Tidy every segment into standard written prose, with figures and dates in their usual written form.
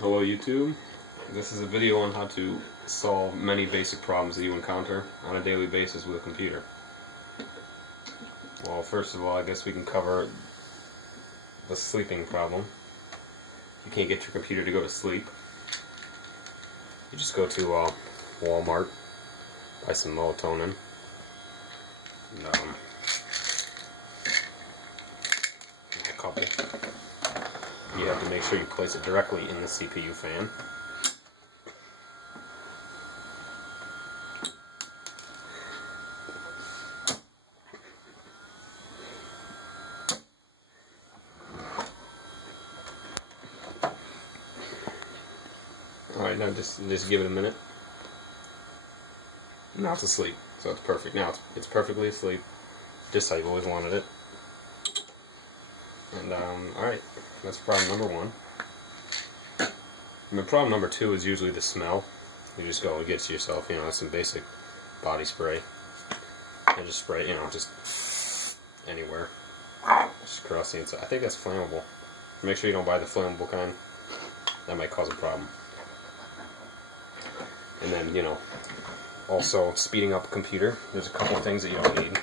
Hello YouTube. This is a video on how to solve many basic problems that you encounter on a daily basis with a computer. Well, first of all, I guess we can cover the sleeping problem. You can't get your computer to go to sleep. You just go to Walmart, buy some melatonin, and a couple. You have to make sure you place it directly in the CPU fan. Alright, now just give it a minute. Now it's asleep, so it's perfect. Now it's perfectly asleep, just how you've always wanted it. And alright, that's problem number one. And the problem number two is usually the smell. You just go and get yourself, some basic body spray, and just spray, just anywhere, just across the inside. I think that's flammable. Make sure you don't buy the flammable kind. That might cause a problem. And then, also speeding up a computer. There's a couple of things that you don't need.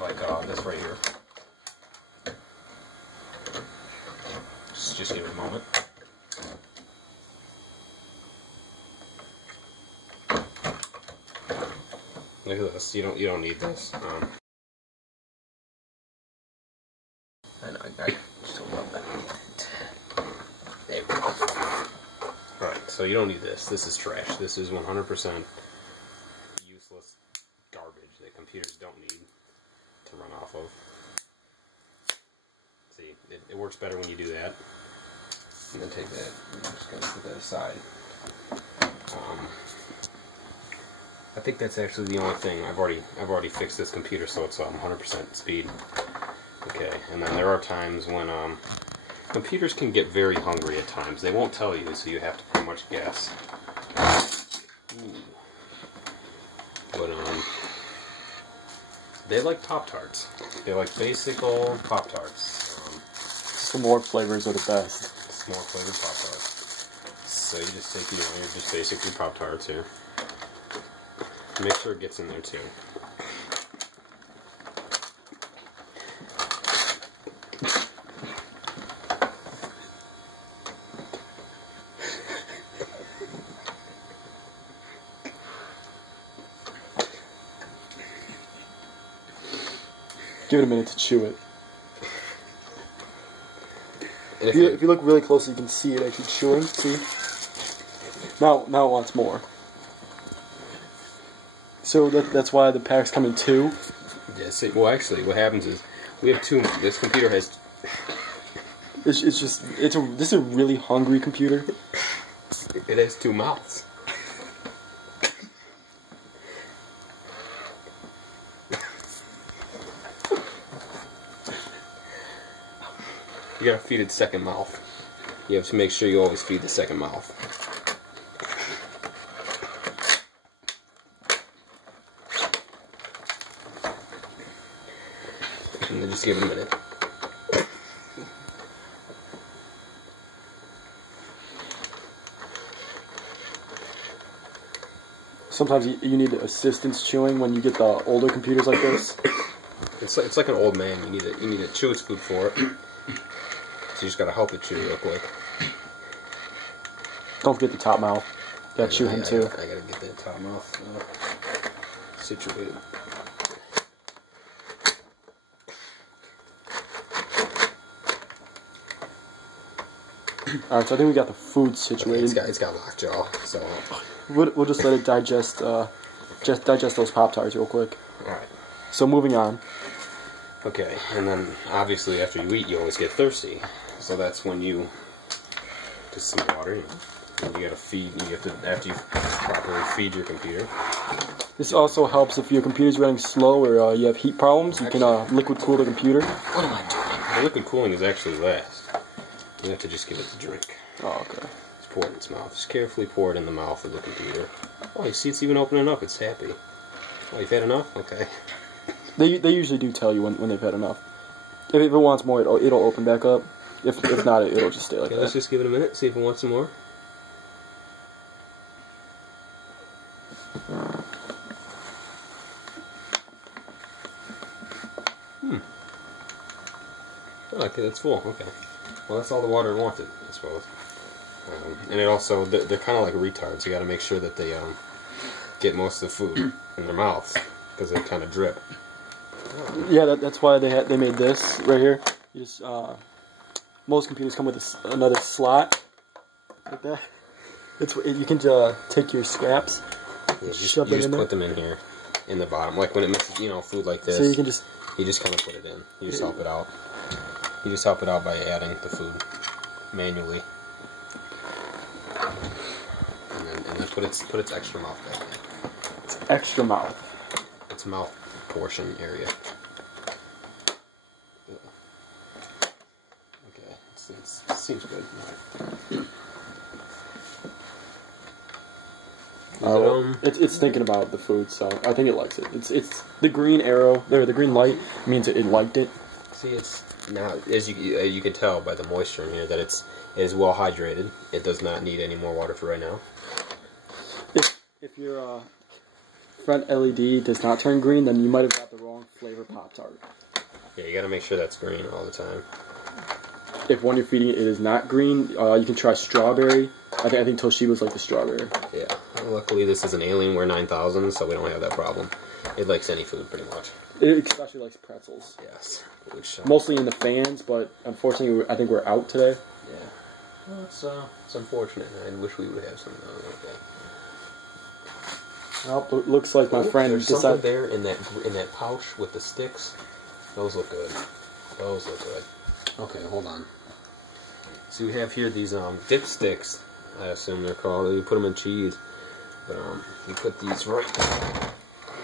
Like this right here. Just give it a moment. Look at this. You don't need this. I just don't love that. There we go. Alright, so you don't need this. This is trash. This is 100% useless garbage that computers don't need to run off of. See, it works better when you do that. I'm gonna take that. I'm just gonna put that aside. I think that's actually the only thing. I've already fixed this computer, so it's 100% speed. Okay, and then there are times when computers can get very hungry at times. They won't tell you, so you have to pretty much guess. But they like Pop-Tarts. They like basic old Pop-Tarts. Some more flavors are the best. More flavored Pop-Tarts. So you just take, you're just basically Pop-Tarts here. Make sure it gets in there too. Give it a minute to chew it. If you look really closely, you can see it actually chewing. See? Now it wants more. So that's why the packs come in two. Yeah. See, well, actually, what happens is we have two. This computer has. This is a really hungry computer. It has two mouths. You gotta feed its second mouth. You have to make sure you always feed the second mouth. And then just give it a minute. Sometimes you need assistance chewing when you get the older computers like this. It's like an old man. You need to chew its food for it. So you just gotta help it chew real quick. Don't forget the top mouth. You gotta chew him too. I gotta get that top mouth situated. Alright, so I think we got the food situated. It's got lockjaw, so we'll just let it digest those Pop-Tarts real quick. Alright. So moving on. Okay, and then obviously after you eat, you always get thirsty. So that's when you just some water. You gotta feed. After you properly feed your computer. This also helps if your computer's running slow or you have heat problems. You can liquid cool the computer. What am I doing? The liquid cooling is actually last. You have to just give it the drink. Oh, okay. Just pour it in its mouth. Just carefully pour it in the mouth of the computer. Oh, you see it's even opening up. It's happy. Oh, you've had enough? Okay. They usually do tell you when they've had enough. If it wants more, it'll open back up. If not, it'll just stay like that. Let's just give it a minute, see if it wants some more. Okay, that's full. Okay. Well, that's all the water it wanted, I suppose. And it also, they're kind of like retards. You got to make sure that they get most of the food in their mouths because they kind of drip. Yeah, that's why they made this right here. You just most computers come with another slot like that. You can take your scraps, you just put them in here in the bottom, like when it makes food like this. So you just kind of put it in. You just help it out. You just help it out by adding the food manually, and then put its extra mouth back in. It's extra mouth. Its mouth portion area. Okay, it seems good. It's thinking about the food, so I think it likes it. It's the green arrow, or the green light means it liked it. See, it's now, as you can tell by the moisture in here, that it is well hydrated. It does not need any more water for right now. If your front LED does not turn green, then you might have got the wrong flavor Pop-Tart. Yeah, you got to make sure that's green all the time. If one you're feeding it is not green, you can try strawberry. I think Toshiba's like the strawberry. Yeah. Luckily, this is an Alienware 9000, so we don't have that problem. It likes any food, pretty much. It especially likes pretzels. Yes. Mostly in the fans, but unfortunately, I think we're out today. Yeah. Well, it's unfortunate. I wish we would have some. Okay. Well, looks like my friend there's decided... something there in that pouch with the sticks. Those look good. Those look good. Okay, hold on. So we have here these dip sticks, I assume they're called. You put them in cheese. But you put these right there.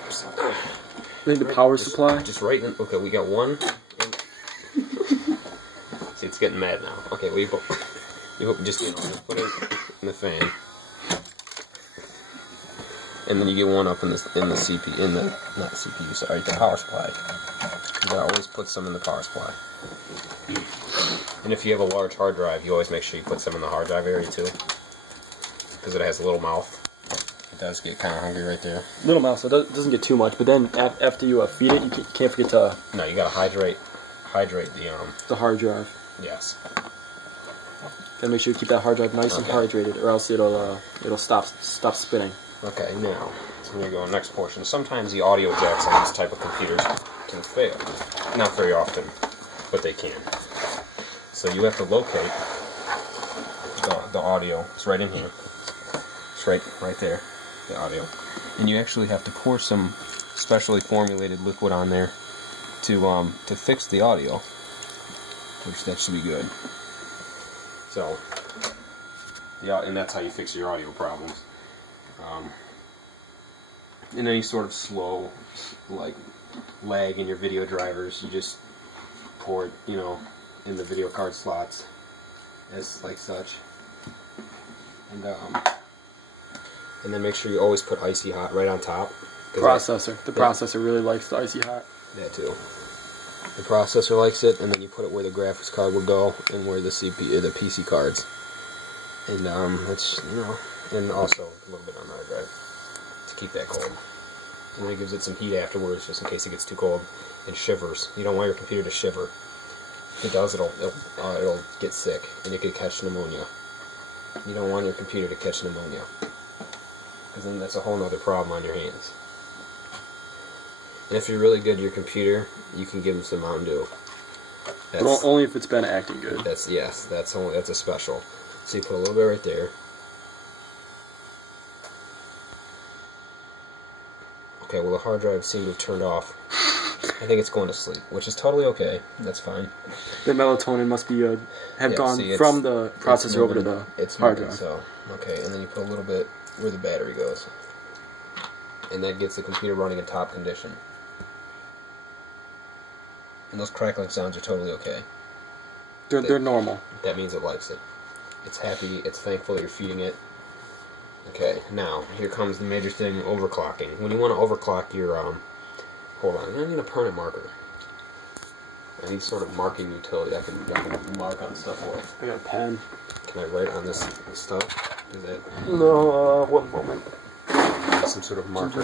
I think the power supply? Just right in. Okay, we got one. See, it's getting mad now. Okay, well, you just put it in the fan. And then you get one up in the power supply. You gotta always put some in the power supply. And if you have a large hard drive, you always make sure you put some in the hard drive area too, because it has a little mouth. It does get kind of hungry right there. Little mouth, so it doesn't get too much. But then after you feed it, you can't forget to. No, you gotta hydrate the hard drive. Yes. Gotta make sure you keep that hard drive nice and hydrated, or else it'll stop spinning. Okay, now so we go next portion. Sometimes the audio jacks on this type of computers can fail. Not very often, but they can. So you have to locate the audio. It's right in here. It's right there, the audio. And you actually have to pour some specially formulated liquid on there to fix the audio, which that should be good. So, yeah, and that's how you fix your audio problems. And any sort of slow, like, lag in your video drivers, you just pour it, in the video card slots, as like such. And then make sure you always put icy hot right on top. Processor. The processor really likes the icy hot. That too. The processor likes it, and then you put it where the graphics card would go, and where the PC cards. And it's and also a little bit on the hard drive to keep that cold. And then it gives it some heat afterwards, just in case it gets too cold and shivers. You don't want your computer to shiver. If it does, it'll get sick, and it could catch pneumonia. You don't want your computer to catch pneumonia, because then that's a whole other problem on your hands. And if you're really good at your computer, you can give them some Mountain Dew. Well, only if it's been acting good. That's a special. So you put a little bit right there. Okay, well the hard drive seemed to have turned off. I think it's going to sleep, which is totally okay. That's fine. The melatonin must be gone from the processor over to the hard drive. So, okay, and then you put a little bit where the battery goes, and that gets the computer running in top condition. And those crackling sounds are totally okay. They're normal. That means it likes it. It's happy. It's thankful that you're feeding it. Okay, now here comes the major thing: overclocking. When you want to overclock your hold on, I need a permanent marker. any sort of marking utility. I can mark on stuff away. I got a pen. Can I write on this stuff? Is it? No, one moment. Some sort of marker.